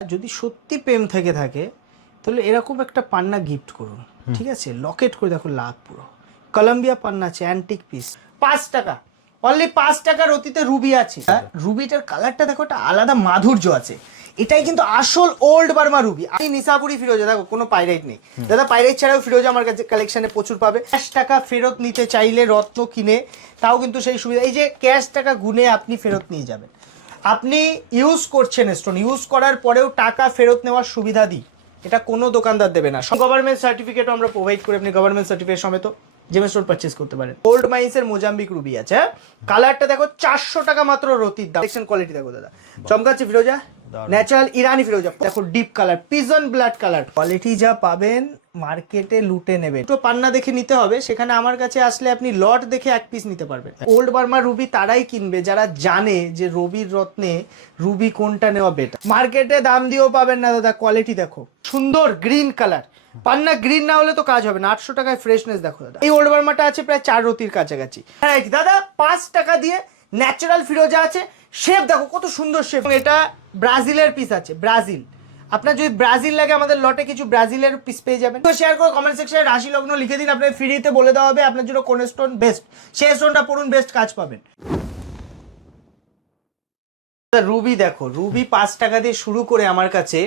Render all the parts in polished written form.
যদি সত্যি প্রেম থেকে থাকে তাহলে এরকম একটা পান্না গিফট করুন, ঠিক আছে? লকেট করে দেখো লাভ পুরো কলম্বিয়া পান্না আছে, অ্যান্টিক পিস, 5 টাকা অনলি 5 টাকার অতীতে রুবি আছে। রুবিটার কালারটা দেখো, একটা আলাদা মাধুর্য আছে। এটাই কিন্তু আসল ওল্ড বার্মা রুবি। আমি নিশাপুরি ফিরোজা, দেখো কোনো পাইরাইট নেই দাদা, পাইরাইট ছাড়াও ফিরোজা আমার কাছে কালেকশনে প্রচুর পাবে। ক্যাশ টাকা ফেরত নিতে চাইলে রত্ন কিনে তাও কিন্তু সেই সুবিধা, এই যে ক্যাশ টাকা গুনে আপনি ফেরত নিয়ে যাবেন। আপনি ইউজ করছেন স্টোন, ইউজ করার পরেও টাকা ফেরত নেওয়ার সুবিধা দিই, এটা কোনো দোকানদার দেবে না। গভর্নমেন্ট সার্টিফিকেটও আমরা প্রোভাইড করি, আপনি গভর্নমেন্ট সার্টিফিকেট সমেত জেমস স্টোন পারচেজ করতে পারেন। গোল্ড মাইন্সের মোজাম্বিক রুবি আছে, কালারটা দেখো 400 টাকা মাত্র রতির দাম। কালেকশন কোয়ালিটি দেখো দাদা, চমকাচ্ছে ফিরোজা, ন্যাচারাল ইরানি ফিরোজা, দেখো deep colour, pigeon blood colour, quality যা পাবেন মার্কেটে লুটে নেবে। তো পান্না দেখে নিতে হবে, সেখানে আমার কাছে আসলে আপনি লট দেখে এক পিস নিতে পারবেন। ওল্ড বার্মা রুবি তারাই কিনবে যারা জানে যে রবির রত্নে রুবি কোনটা নেওয়া বেটার। মার্কেটে দাম দিয়েও পাবেন না দাদা, কোয়ালিটি দেখো সুন্দর গ্রিন কালার, পান্না গ্রিন না হলে তো কাজ হবে না। 800 টাকায় ফ্রেশনেস দেখো দাদা। এই ওল্ড বার্মাটা আছে প্রায় 4 রতির কাছাকাছি দাদা। 5 টাকা দিয়ে ন্যাচারাল ফিরোজা আছে, শেপ দেখো কত সুন্দর শেপ। এটা ব্রাজিলের পিস আছে, ব্রাজিল। আপনার যদি ব্রাজিল লাগে আমাদের লটে কিছু ব্রাজিলের পিস পেয়ে যাবেন। তো শেয়ার করে কমেন্ট সেকশনে রাশি লগ্ন লিখে দিন, আপনার ফ্রিতে বলে দেওয়া হবে আপনার জন্য কোন স্টোন বেস্ট, সেই স্টোনটা পড়ুন, বেস্ট কাজ পাবেন। রুবি দেখো, রুবি 5 টাকা দিয়ে শুরু করে আমার কাছে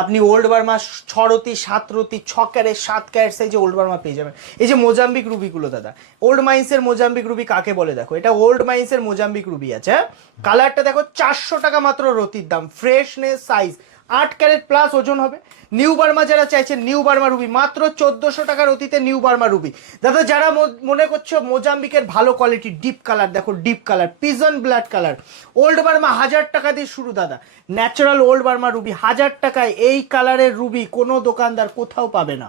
আপনি ওল্ড বার্মা 6 রতি 7 রতি 6 ক্যারেট 7 ক্যারেট সাইজে ওল্ড বার্মা পেয়ে যাবেন। এই যে মোজাম্বিক রুবিগুলো দাদা, ওল্ড মাইন্সের মোজাম্বিক রুবি কাকে বলে দেখো, এটা ওল্ড মাইন্সের মোজাম্বিক রুবি আছে। কালারটা দেখো 400 টাকা মাত্র রতির দাম, ফ্রেশনেস সাইজ 8 ক্যারেট প্লাস ওজন হবে। নিউ বার্মা যারা চাইছেন, নিউ বার্মা রুবি মাত্র 1400 টাকার অতীতে নিউ বার্মা রুবি দাদা। যারা মনে করছো মোজাম্বিকের ভালো কোয়ালিটি, ডিপ কালার দেখো, deep colour pigeon blood colour, old Burma 1000 টাকা দিয়ে শুরু দাদা। ন্যাচারাল ওল্ড বার্মা রুবি 1000 টাকায়, এই কালারের রুবি কোনো দোকানদার কোথাও পাবে না।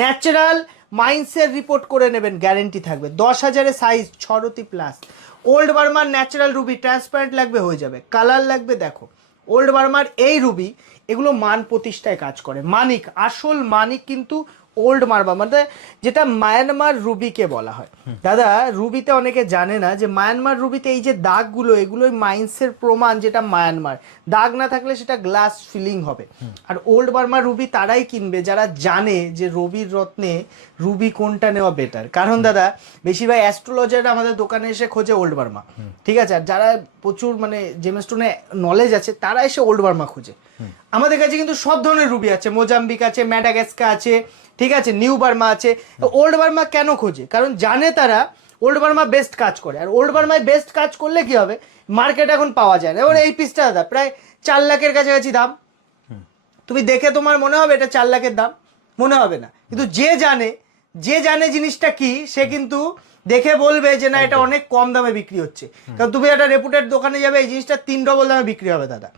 ন্যাচারাল মাইন্সের রিপোর্ট করে নেবেন, গ্যারেন্টি থাকবে। 10,000 সাইজ 6 রতি প্লাস। ওল্ড বার্মার ন্যাচারাল রুবি ট্রান্সপারেন্ট লাগবে, হয়ে যাবে। কালার লাগবে দেখো, ওল্ড বার্মার এই রুবি এগুলো মান প্রতিষ্ঠায় কাজ করে। মানিক, আসল মানিক কিন্তু ওল্ড মারবা, মানে যেটা মায়ানমার রুবিকে বলা হয় দাদা। রুবিতে অনেকে জানে না যে মায়ানমার রুবিতে এই যে দাগগুলো, এগুলোই মাইন্সের প্রমাণ, যেটা মায়ানমার। দাগ না থাকলে সেটা গ্লাস ফিলিং হবে। আর ওল্ড বার্মা রুবি তারাই কিনবে যারা জানে যে রবির রত্নে রুবি কোনটা নেওয়া বেটার। কারণ দাদা বেশিরভাগ অ্যাস্ট্রোলজাররা আমাদের দোকানে এসে খোঁজে ওল্ড বার্মা, ঠিক আছে? আর যারা প্রচুর মানে জেমস্টোনে নলেজ আছে তারা এসে ওল্ড বার্মা খোঁজে। আমাদের কাছে কিন্তু সব ধরনের রুবি আছে, মোজাম্বিক আছে, ম্যাডাগাস্কার আছে, ঠিক আছে, নিউ বার্মা আছে। ওল্ড বার্মা কেন খোঁজে? কারণ জানে তারা ওল্ড বার্মা বেস্ট কাজ করে। আর ওল্ড বার্মায় বেস্ট কাজ করলে কি হবে, মার্কেট এখন পাওয়া যায় না। এবার এই পিসটা দাদা প্রায় 4 লাখের কাছাকাছি দাম। তুমি দেখে তোমার মনে হবে এটা 4 লাখের দাম, মনে হবে না। কিন্তু যে জানে জিনিসটা কি, সে কিন্তু দেখে বলবে যে না এটা অনেক কম দামে বিক্রি হচ্ছে। কারণ তুমি একটা রেপুটেড দোকানে যাবে, এই জিনিসটা 3 ডবল দামে বিক্রি হবে দাদা।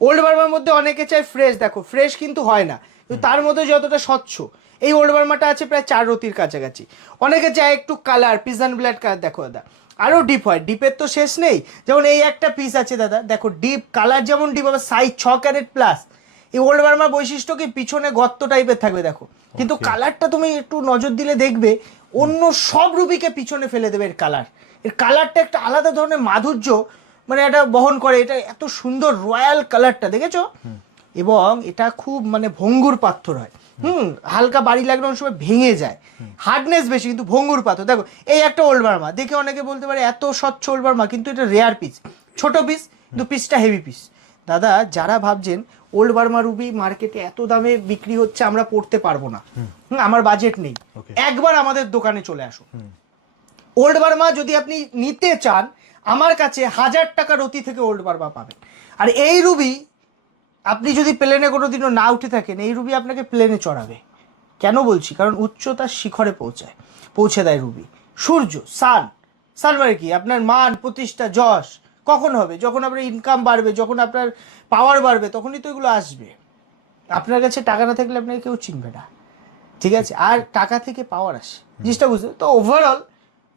ওল্ড বার্মার মধ্যে অনেকে চায় ফ্রেশ, দেখো ফ্রেশ কিন্তু হয় না, কিন্তু তার মধ্যে যতটা স্বচ্ছ। এই ওল্ড বার্মাটা আছে প্রায় 4 রতির কাছাকাছি। অনেকে চায় একটু কালার, পিজন ব্লাড কালার দেখো দাদা, আরও ডিপ হয়। ডিপের তো শেষ নেই। যেমন এই একটা পিস আছে দাদা, দেখো ডিপ কালার যেমন ডিপ হবে, সাইজ 6 ক্যারেট প্লাস। এই ওল্ড বার্মার বৈশিষ্ট্য কি, পিছনে গর্ত টাইপের থাকবে দেখো, কিন্তু কালারটা তুমি একটু নজর দিলে দেখবে অন্য সব রুবিকে পিছনে ফেলে দেবে। এর কালারটা একটা আলাদা ধরনের মাধুর্য মানে এটা বহন করে। এটা এত সুন্দর রয়্যাল কালারটা দেখেছো, এবং এটা খুব মানে ভঙ্গুর পাথর হয়। হালকা বাড়ি লাগলে অনেক সময় ভেঙে যায়, হার্ডনেস বেশি কিন্তু ভঙ্গুর পাথর। দেখো এই একটা ওল্ড বার্মা, দেখে অনেকে বলতে পারে এত স্বচ্ছ ওল্ড বার্মা, কিন্তু এটা রেয়ার পিস, ছোট পিস, কিন্তু পিসটা হেভি পিস দাদা। যারা ভাবছেন ওল্ড বার্মা রুবি মার্কেটে এত দামে বিক্রি হচ্ছে আমরা পড়তে পারবো না, আমার বাজেট নেই, একবার আমাদের দোকানে চলে আসো। ওল্ড বার্মা যদি আপনি নিতে চান, আমার কাছে 1000 টাকা রতি থেকে ওল্ড বার্মা পাবেন। আর এই রুবি আপনি যদি প্লেনে কোনোদিনও না উঠে থাকেন, এই রুবি আপনাকে প্লেনে চড়াবে। কেন বলছি? কারণ উচ্চতার শিখরে পৌঁছে দেয় রুবি। সূর্য, সান মানে কি, আপনার মান প্রতিষ্ঠা যশ কখন হবে? যখন আপনার ইনকাম বাড়বে, যখন আপনার পাওয়ার বাড়বে, তখনই তো এগুলো আসবে। আপনার কাছে টাকা না থাকলে আপনাকে কেউ চিনবে না, ঠিক আছে? আর টাকা থেকে পাওয়ার আসে, জিনিসটা বুঝতে। তো ওভারঅল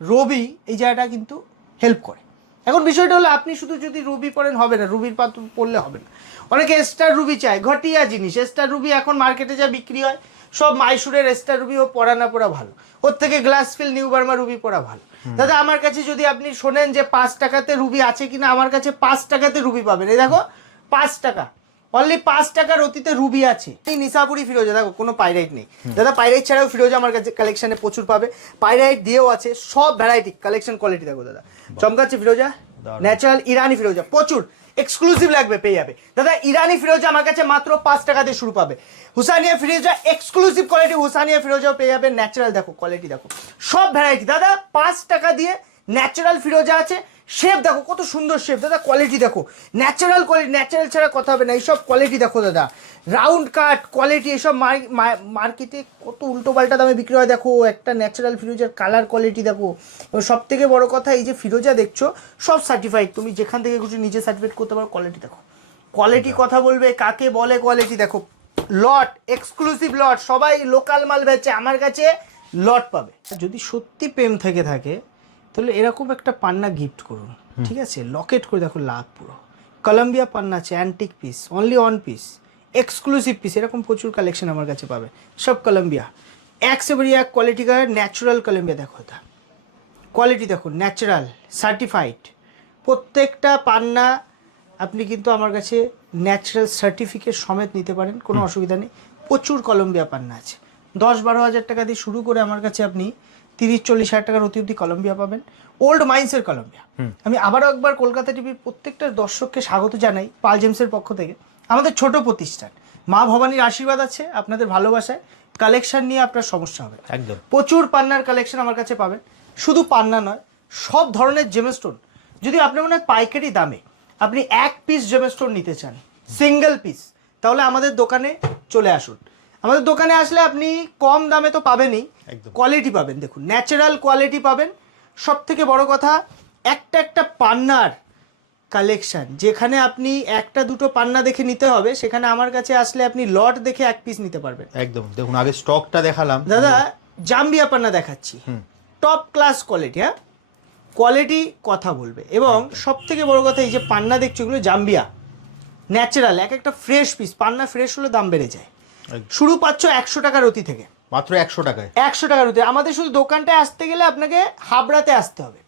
রবি এই জায়গাটা কিন্তু হেল্প করে। এখন বিষয়টা হলো আপনি শুধু যদি রুবি পড়েন হবে না, রুবির পাত্র পড়লে হবে না। অনেকে স্টার রুবি চায়, ঘটিয়া জিনিস। স্টার রুবি এখন মার্কেটে যা বিক্রি হয় সব মাইসুরের স্টার রুবি, ও পড়া না পড়া ভালো, ওর থেকে গ্লাস ফিল নিউ বার্মা রুবি পড়া ভালো দাদা। আমার কাছে যদি আপনি শোনেন যে 5 টাকাতে রুবি আছে কিনা, আমার কাছে 5 টাকাতে রুবি পাবেন। এই দেখো 5 টাকা অনলি 5 টাকা রতিতে রুবি আছে। এই নিশাপুরি ফিরোজা দেখো কোনো পাইরাইট নেই দাদা, পাইরাইট ছাড়াও ফিরোজা আমার কাছে কালেকশনে প্রচুর পাবে, পাইরাইট দিয়েও আছে, সব ভ্যারাইটি কালেকশন কোয়ালিটি দেখো দাদা, চমকাচ্ছে ফিরোজা, ন্যাচারাল ইরানি ফিরোজা প্রচুর এক্সক্লুসিভ লাগবে পেয়ে যাবে দাদা। ইরানি ফিরোজা আমার কাছে মাত্র 5 টাকা দিয়ে শুরু পাবে। হুসানিয়া ফিরোজা এক্সক্লুসিভ কোয়ালিটি, হুসানিয়া ফিরোজাও পেয়ে যাবে, ন্যাচারাল দেখো কোয়ালিটি দেখো, সব ভ্যারাইটি দাদা। 5 টাকা দিয়ে ন্যাচারাল ফিরোজা আছে, শেপ দেখো কত সুন্দর শেপ দাদা, কোয়ালিটি দেখো, ন্যাচারাল কোয়ালিটি, ন্যাচারাল ছাড়া কথা হবে না, এইসব কোয়ালিটি দেখো দাদা, রাউন্ড কাট কোয়ালিটি, এইসব মার্কেটে কত উল্টো পাল্টা দামে বিক্রি হয় দেখো, একটা ন্যাচারাল ফিরোজার কালার কোয়ালিটি দেখো। এবং সব থেকে বড় কথা এই যে ফিরোজা দেখছো সব সার্টিফাইড, তুমি যেখান থেকে কিছু নিজে সার্টিফাইড করতে পারো, কোয়ালিটি দেখো, কোয়ালিটি কথা বলবে কাকে বলে, কোয়ালিটি দেখো, লট এক্সক্লুসিভ লট, সবাই লোকাল মাল বেচে, আমার কাছে লট পাবে। যদি সত্যি প্রেম থেকে থাকে তাহলে এরকম একটা পান্না গিফট করুন, ঠিক আছে, লকেট করে দেখো লাভ পুরো, কলম্বিয়া পান্না আছে, antique piece, only 1 piece, exclusive piece, এরকম প্রচুর কালেকশন আমার কাছে পাবে, সব কলম্বিয়া, এক সে বড়িয়া কোয়ালিটি का ন্যাচারাল কলম্বিয়া দেখো, এটা কোয়ালিটি দেখো, ন্যাচারাল সার্টিফাইড, প্রত্যেকটা পান্না আপনি কিন্তু আমার কাছে ন্যাচারাল সার্টিফিকেট সমেত নিতে পারেন, কোনো অসুবিধা নেই। প্রচুর কলম্বিয়া পান্না আছে, 10-12 হাজার টাকা দিয়ে শুরু করে আমার কাছে আপনি 30-40 হাজার টাকার অতি কলম্বিয়া পাবেন, ওল্ড মাইন্সের কলম্বিয়া। আমি আবারও একবার কলকাতা টিভির প্রত্যেকটা দর্শককে স্বাগত জানাই পাল জেমসের পক্ষ থেকে। আমাদের ছোট প্রতিষ্ঠান, মা ভবানীর আশীর্বাদ আছে আপনাদের ভালোবাসায়, কালেকশন নিয়ে আপনার সমস্যা হবে একদম, প্রচুর পান্নার কালেকশন আমার কাছে পাবেন, শুধু পান্না নয় সব ধরনের জেমস্টোন। যদি আপনার মনে হয় পাইকারি দামে আপনি 1 পিস জেমস্টোন নিতে চান, সিঙ্গেল পিস, তাহলে আমাদের দোকানে চলে আসুন। আমাদের দোকানে আসলে আপনি কম দামে তো পাবেনই, কোয়ালিটি পাবেন, দেখুন ন্যাচারাল কোয়ালিটি পাবেন। সব থেকে বড় কথা একটা পান্নার কালেকশন, যেখানে আপনি একটা দুটো পান্না দেখে নিতে হবে, সেখানে আমার কাছে আসলে আপনি লট দেখে 1 পিস নিতে পারবেন একদম। দেখুন আগে স্টকটা দেখালাম দাদা, জাম্বিয়া পান্না দেখাচ্ছি, টপ ক্লাস কোয়ালিটি, হ্যাঁ কোয়ালিটি কথা বলবে। এবং সব থেকে বড় কথা এই যে পান্না দেখছো এগুলো জাম্বিয়া ন্যাচারাল, একটা ফ্রেশ পিস, পান্না ফ্রেশ হলে দাম বেড়ে যায়। শুরু পাচ্ছ 100 টাকার অতি থেকে, মাত্র 100 টাকায়, 100 টাকার অতি। আমাদের শুধু দোকানটায় আসতে গেলে আপনাকে হাবড়াতে আসতে হবে,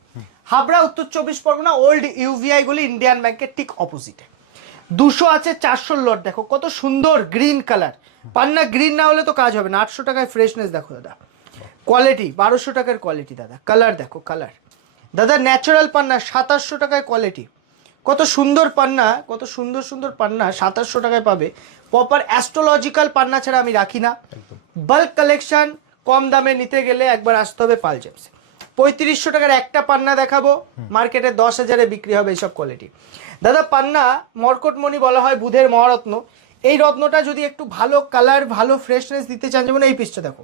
হাবড়া উত্তর 24 পরগনা, ওল্ড ইউভিআই গুলি ইন্ডিয়ান ব্যাংকের ঠিক অপোজিটে। 200 আছে 400 লট, দেখো কত সুন্দর গ্রিন কালার, পান্না গ্রিন না হলে তো কাজ হবে না। 800 টাকায় ফ্রেশনেস দেখো দাদা, কোয়ালিটি 1200 টাকার কোয়ালিটি দাদা, কালার দেখো কালার দাদা, ন্যাচারাল পান্না 2700 টাকায় কোয়ালিটি, কত সুন্দর পান্না, কত সুন্দর সুন্দর পান্না 2700 টাকায় পাবে। প্রপার অ্যাস্ট্রোলজিক্যাল পান্না ছাড়া আমি রাখি না, বাল্ক কালেকশন কম দামে নিতে গেলে একবার আসতে হবে পাল জেমসে। 3500 টাকার একটা পান্না দেখাবো, মার্কেটে 10,000-এ বিক্রি হবে এইসব কোয়ালিটি দাদা। পান্না মর্কটমণি বলা হয়, বুধের মহারত্ন, এই রত্নটা যদি একটু ভালো কালার ভালো ফ্রেশনেস দিতে চান, যেমন এই পিসটা দেখো,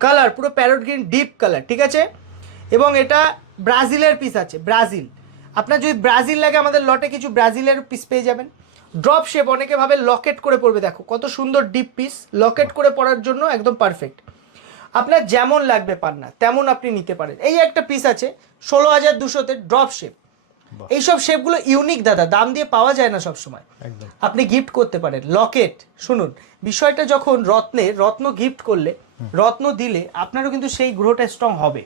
কালার পুরো প্যারট গ্রিন ডিপ কালার, ঠিক আছে। এবং এটা ব্রাজিলের পিস আছে, ব্রাজিল, আপনার যদি ব্রাজিল লাগে আমাদের লটে কিছু ব্রাজিলের পিস পেয়ে যাবেন। ড্রপ শেপ, অনেকে ভাবে লকেট করে পড়বে, দেখো কত সুন্দর ডিপ পিস, লকেট করে পড়ার জন্য একদম পারফেক্ট। আপনার যেমন লাগবে পান্না তেমন আপনি নিতে পারেন। এই একটা পিস আছে 16,200-তে ড্রপ শেপ, এইসব শেপগুলো ইউনিক দাদা, দাম দিয়ে পাওয়া যায় না সব সময়, আপনি গিফট করতে পারেন। লকেট শুনুন, বিষয়টা যখন রত্ন গিফট করলে, রত্ন দিলে আপনারও কিন্তু সেই গ্রহটা স্ট্রং হবে।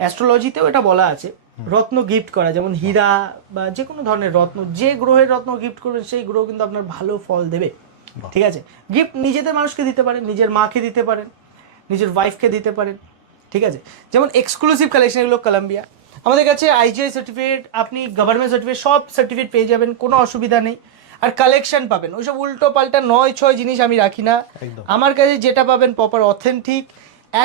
অ্যাস্ট্রোলজিতেও এটা বলা আছে, রত্ন গিফট করা, যেমন হীরা বা যে কোনো ধরনের রত্ন, যে গ্রহের রত্ন গিফট করবেন সেই গ্রহ কিন্তু আপনার ভালো ফল দেবে, ঠিক আছে। গিফট নিজেদের মানুষকে দিতে পারেন, নিজের মাকে দিতে পারেন, নিজের ওয়াইফকে দিতে পারেন, ঠিক আছে। যেমন এক্সক্লুসিভ কালেকশন এগুলো কলম্বিয়া, আমাদের কাছে আইজিআই সার্টিফিকেট, আপনি গভর্নমেন্ট সার্টিফিকেট, সব সার্টিফিকেট পেয়ে যাবেন, কোনো অসুবিধা নেই। আর কালেকশন পাবেন, ওইসব উল্টো পাল্টা 9-6 জিনিস আমি রাখি না, আমার কাছে যেটা পাবেন প্রপার অথেন্টিক,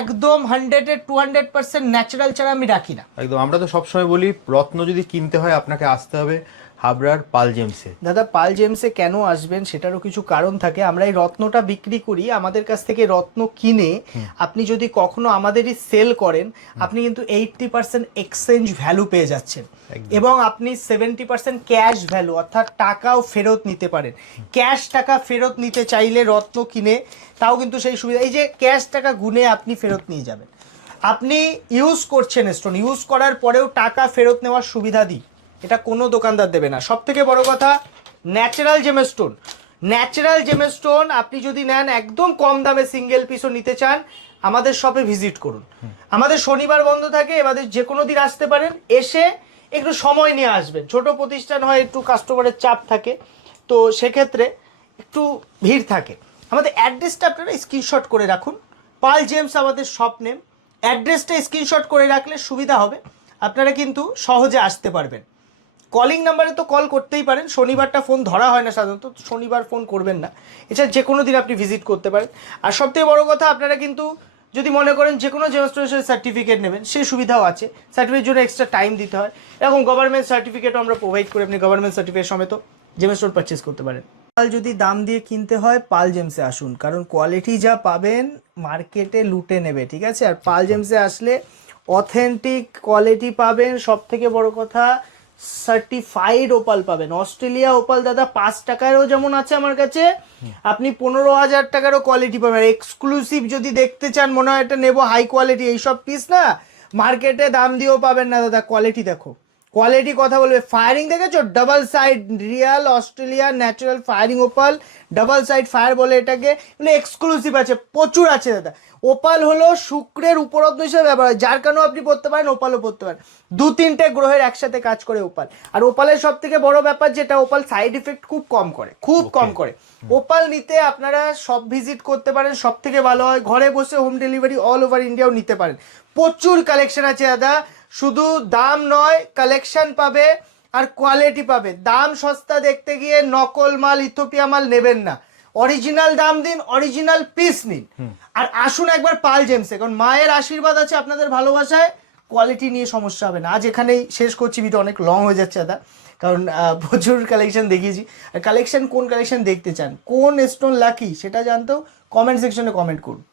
একদম 100-200% ন্যাচারাল ছাড়া আমি রাখি না একদম। আমরা তো সবসময় বলি রত্ন যদি কিনতে হয় আপনাকে আসতে হবে হাবড়ার পাল জেমসে। দাদা পাল জেমসে কেন আসবেন সেটারও কিছু কারণ থাকে, আমরা এই রত্নটা বিক্রি করি, আমাদের কাছ থেকে রত্ন কিনে আপনি যদি কখনো আমাদেরই সেল করেন, আপনি কিন্তু 80% এক্সচেঞ্জ ভ্যালু পেয়ে যাচ্ছেন, এবং আপনি 70% ক্যাশ ভ্যালু, অর্থাৎ টাকাও ফেরত নিতে পারেন। ক্যাশ টাকা ফেরত নিতে চাইলে রত্ন কিনে, তাও কিন্তু সেই সুবিধা, এই যে ক্যাশ টাকা গুনে আপনি ফেরত নিয়ে যাবেন, আপনি ইউজ করছেন স্টোন, ইউজ করার পরেও টাকা ফেরত নেওয়ার সুবিধা দিই, এটা কোনো দোকানদার দেবে না। সব থেকে বড় কথা ন্যাচারাল জেমস্টোন, ন্যাচারাল জেমস্টোন আপনি যদি নেন একদম কম দামে সিঙ্গেল পিসও নিতে চান, আমাদের শপে ভিজিট করুন। আমাদের শনিবার বন্ধ থাকে, এবারে যে কোনো দিন আসতে পারেন, এসে একটু সময় নিয়ে আসবেন। ছোট প্রতিষ্ঠান হয়, একটু কাস্টমারের চাপ থাকে, তো সেক্ষেত্রে একটু ভিড় থাকে। আমাদের অ্যাড্রেসটা আপনারা স্ক্রিনশট করে রাখুন, পাল জেমস আমাদের শপ নেম। অ্যাড্রেসটা স্ক্রিনশট করে রাখলে সুবিধা হবে, আপনারা কিন্তু সহজে আসতে পারবেন। কলিং নাম্বারে তো কল করতেই পারেন, শনিবারটা ফোন ধরা হয় না সাধারণত, শনিবার ফোন করবেন না। এছাড়া যে কোনো দিন আপনি ভিজিট করতে পারেন। আর সবথেকে বড় কথা, আপনারা কিন্তু যদি মনে করেন যে কোনো ডেমনস্ট্রেশনের সার্টিফিকেট নেবেন, সেই সুবিধাও আছে। সার্টিফিকেটের জন্য এক্সট্রা টাইম দিতে হয়, এরকম গভর্নমেন্ট সার্টিফিকেটও আমরা প্রোভাইড করি, আপনি গভর্নমেন্ট সার্টিফিকেট সমেত জেমস স্টোর পারচেস করতে পারেন। পাল যদি দাম দিয়ে কিনতে হয় পাল জেমসে আসুন, কারণ কোয়ালিটি যা পাবেন মার্কেটে লুটে নেবে, ঠিক আছে? আর পাল জেমসে আসলে অথেন্টিক কোয়ালিটি পাবেন, সব থেকে বড় কথা সার্টিফাইড ওপাল পাবেন। অস্ট্রেলিয়া ওপাল দাদা 5 টাকারও যেমন আছে আমার কাছে, আপনি 15,000 টাকারও কোয়ালিটি পাবেন। এক্সক্লুসিভ যদি দেখতে চান, মনে হয় এটা নেবো হাই কোয়ালিটি, এইসব পিস না মার্কেটে দাম দিয়েও পাবেন না দাদা। কোয়ালিটি দেখো, কোয়ালিটি কথা বলবে। ফায়ারিং দেখেছো, double side Real Australian natural firing opal, double side fire বলে এটাকে, এগুলো এক্সক্লুসিভ আছে, প্রচুর আছে দাদা। ওপাল হলো শুক্রের উপরত্ন হিসেবে ব্যবহার হয়, যার কারণে আপনি পড়তে পারেন, ওপালও পড়তে পারেন। 2-3টে গ্রহের একসাথে কাজ করে ওপাল। আর ওপালের সব থেকে বড় ব্যাপার যেটা, ওপাল সাইড ইফেক্ট খুব কম করে, খুব কম করে। ওপাল নিতে আপনারা সব ভিজিট করতে পারেন, সব থেকে ভালো হয় ঘরে বসে হোম ডেলিভারি অল ওভার ইন্ডিয়াও নিতে পারেন। প্রচুর কালেকশন আছে দাদা, শুধু দাম নয়, কালেকশন পাবে আর কোয়ালিটি পাবে। দাম সস্তা দেখতে গিয়ে নকল মাল ইথিওপিয়া মাল নেবেন না, অরিজিনাল দাম দিন, অরিজিনাল পিস নিন। আর আসুন একবার পাল জেমসে, কারণ মায়ের আশীর্বাদ আছে আপনাদের ভালোবাসায়, কোয়ালিটি নিয়ে সমস্যা হবে না। আজ এখানেই শেষ করছি, ভিডিও অনেক লং হয়ে যাচ্ছে দাদা, কারণ প্রচুর কালেকশন দেখিয়েছি। আর কালেকশন কোন কালেকশন দেখতে চান, কোন স্টোন লাকি সেটা জানতেও কমেন্ট সেকশনে কমেন্ট করুন।